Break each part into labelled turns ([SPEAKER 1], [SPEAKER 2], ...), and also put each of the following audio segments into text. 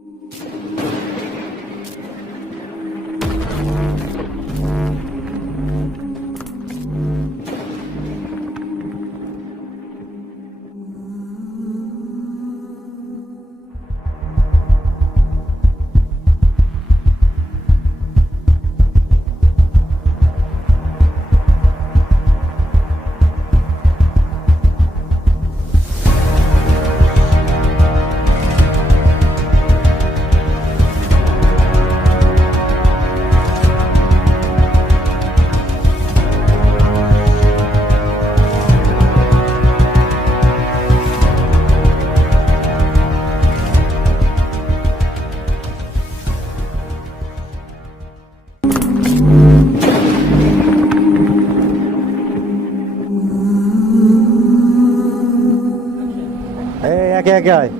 [SPEAKER 1] フフフ。আয়।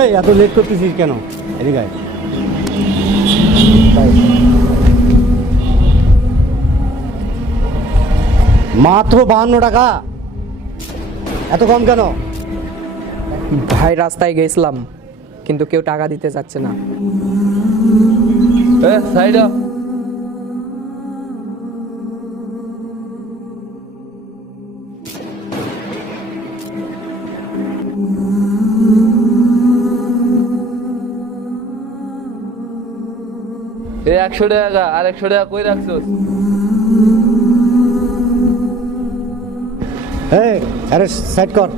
[SPEAKER 1] এই এত লেট করতেছিস কেন? এদিকে আয়। মাত্র বাহান্ন টাকা। এত কম কেন?
[SPEAKER 2] ভাই রাস্তায় গেছিলাম কিন্তু কেউ টাকা দিতে যাচ্ছে না।
[SPEAKER 3] এ সাইড। এ একশো টাকা আর একশো টাকা কই রাখছোস?
[SPEAKER 1] এই আরে সাইড কর।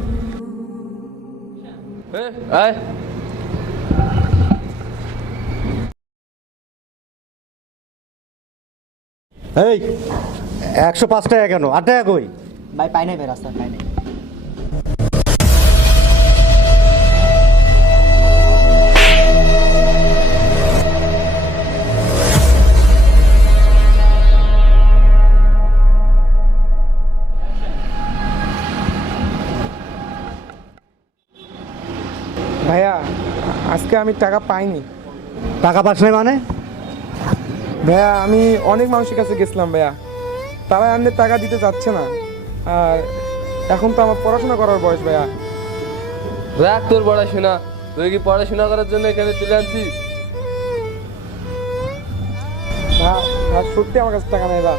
[SPEAKER 3] আয়।
[SPEAKER 1] এই একশো পাঁচ টাকা কেন? আট টাকা কই?
[SPEAKER 2] ভাই পাই নাই ভাই রাস্তায় পাই নাই।
[SPEAKER 4] আজকে আমি টাকা পাইনি।
[SPEAKER 1] টাকা পাস নাই মানে?
[SPEAKER 4] ভাইয়া আমি অনেক মানুষের কাছে গেছিলাম ভাইয়া। তারা আমাদের টাকা দিতে চাচ্ছে না। আর এখন তো আমার পড়াশোনা করার বয়স ভাইয়া।
[SPEAKER 3] রাখ তোর পড়াশোনা। তুই কি পড়াশোনা করার জন্য এখানে তুলে আনছিস?
[SPEAKER 4] সত্যি আমার কাছে টাকা নেই ভা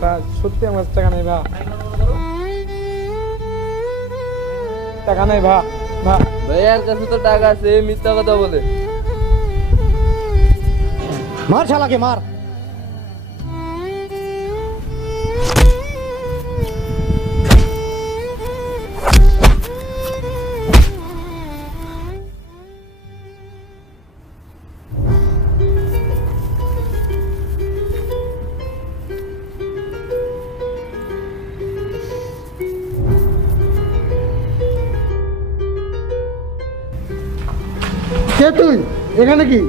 [SPEAKER 4] ভা, সত্যি আমার কাছে টাকা নেই ভা টাকা নেই ভা
[SPEAKER 3] ভাইয়ার কাছে তো টাকা আছে মিথ্যা কথা বলে।
[SPEAKER 1] মার শালাকে মার। তুই? এখানে কি?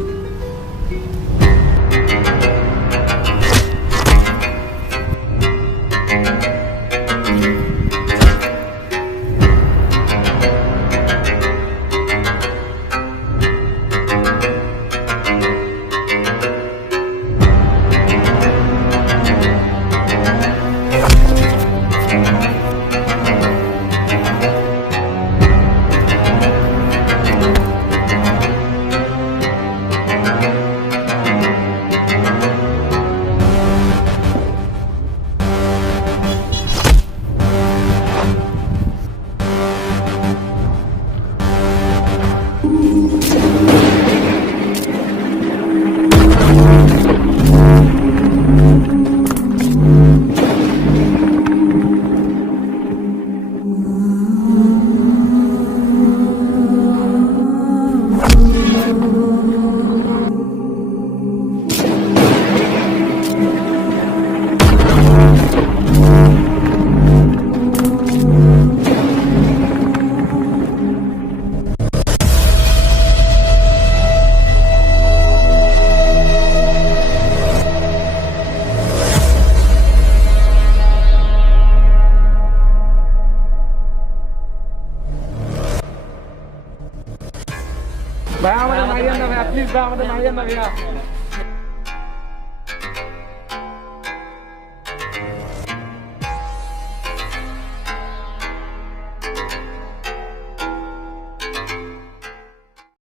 [SPEAKER 4] আসবে আমাদের মারিয়ান না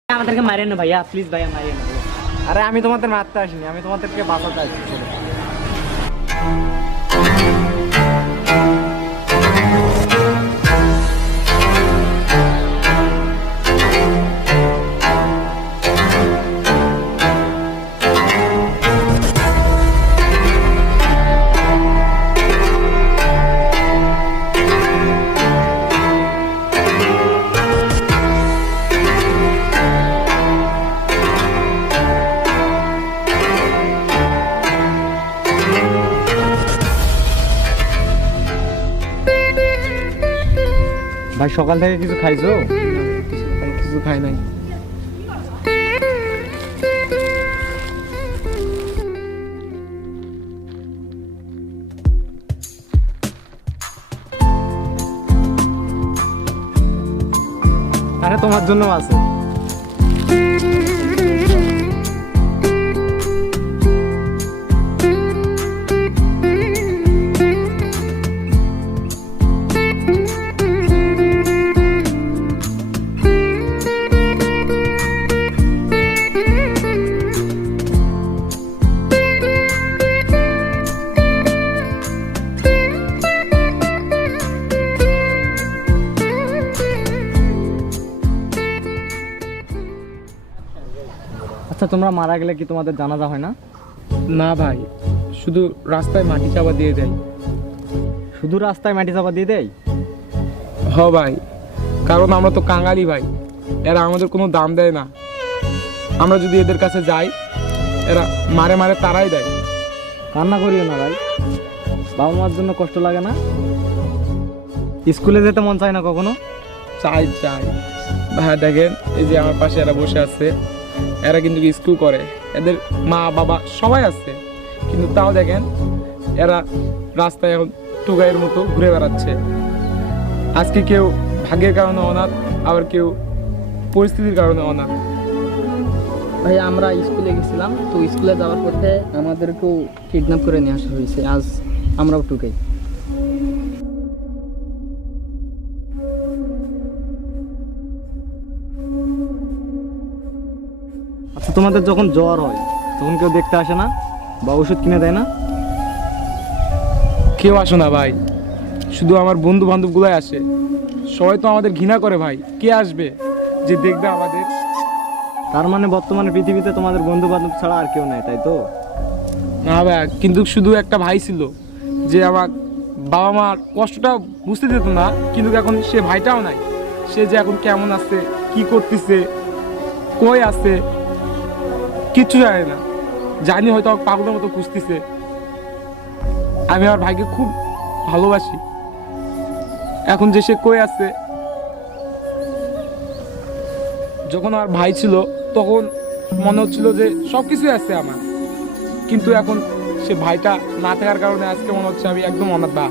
[SPEAKER 5] আমাদেরকে মারেন না ভাইয়া প্লিজ ভাইয়া মারেন আরে আমি তোমাদের মারতে আসিনি, আমি তোমাদেরকে বাঁচাতে আসছি সকাল থেকে কিছু খাইছো?
[SPEAKER 4] কিছু খাই নাই।
[SPEAKER 5] আরে তোমার জন্য আছে। আচ্ছা তোমরা মারা গেলে কি তোমাদের জানাজা হয় না?
[SPEAKER 4] না ভাই শুধু রাস্তায় মাটি চাপা দিয়ে দেয়।
[SPEAKER 5] শুধু রাস্তায় মাটি চাপা দিয়ে দেয়?
[SPEAKER 4] হ ভাই কারণ আমরা তো কাঙালি ভাই এরা আমাদের কোনো দাম দেয় না। আমরা যদি এদের কাছে যাই এরা মারে মারে তারাই দেয়।
[SPEAKER 5] কান্না করিও না ভাই বাবা মার জন্য কষ্ট লাগে না? স্কুলে যেতে মন চায় না কখনো?
[SPEAKER 4] চাই চাই। ভাই দেখেন এই যে আমার পাশে এরা বসে আছে। এরা কিন্তু স্কুল করে। এদের মা, বাবা সবাই আছে। কিন্তু তাও দেখেন, এরা রাস্তায় এখন টুগাইয়ের মতো ঘুরে বেড়াচ্ছে। আজকে কেউ ভাগ্যের কারণে অনাথ, আবার কেউ পরিস্থিতির কারণে অনাথ।
[SPEAKER 6] ভাই, আমরা স্কুলে গেছিলাম, তো স্কুলে যাওয়ার পথে আমাদেরকেও কিডন্যাপ করে নিয়ে আসা হয়েছে। আজ আমরাও টুকাই।
[SPEAKER 5] তোমাদের যখন জ্বর হয় তখন কেউ দেখতে আসে না? বা ওষুধ কিনে দেয় না?
[SPEAKER 4] কেউ আসো না ভাই। শুধু আমার বন্ধু বান্ধবগুলাই আসে। সবাই তো আমাদের ঘৃণা করে ভাই। কে আসবে যে দেখবে আমাদের?
[SPEAKER 5] তার মানে বর্তমানে পৃথিবীতে তোমাদের বন্ধু বান্ধব ছাড়া আর কেউ নাই তাই তো?
[SPEAKER 4] না ভাই কিন্তু শুধু একটা ভাই ছিল যে আমার বাবা মার কষ্টটা বুঝতে দিত না কিন্তু এখন সে ভাইটাও নাই। সে যে এখন কেমন আছে কি করতেছে কই আছে কিচ্ছু জানে না। জানি হয়তো আমার পাগলের মতো খুঁজতেছে। আমি আমার ভাইকে খুব ভালোবাসি। এখন যে সে কই আছে? যখন আমার ভাই ছিল, তখন মনে হচ্ছিল যে সব কিছুই আছে আমার। কিন্তু এখন সে ভাইটা না থাকার কারণে আজকে মনে হচ্ছে আমি একদম অনাথা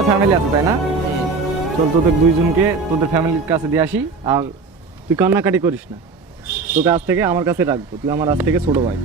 [SPEAKER 5] তো ফ্যামিলি আছে তাই না? চল তোদের দুইজনকে তোদের ফ্যামিলির কাছে দিয়ে আসি আর তুই কান্নাকাটি করিস না। তোকে আজ থেকে আমার কাছে রাখব তুই আমার আজ থেকে ছোটো ভাই।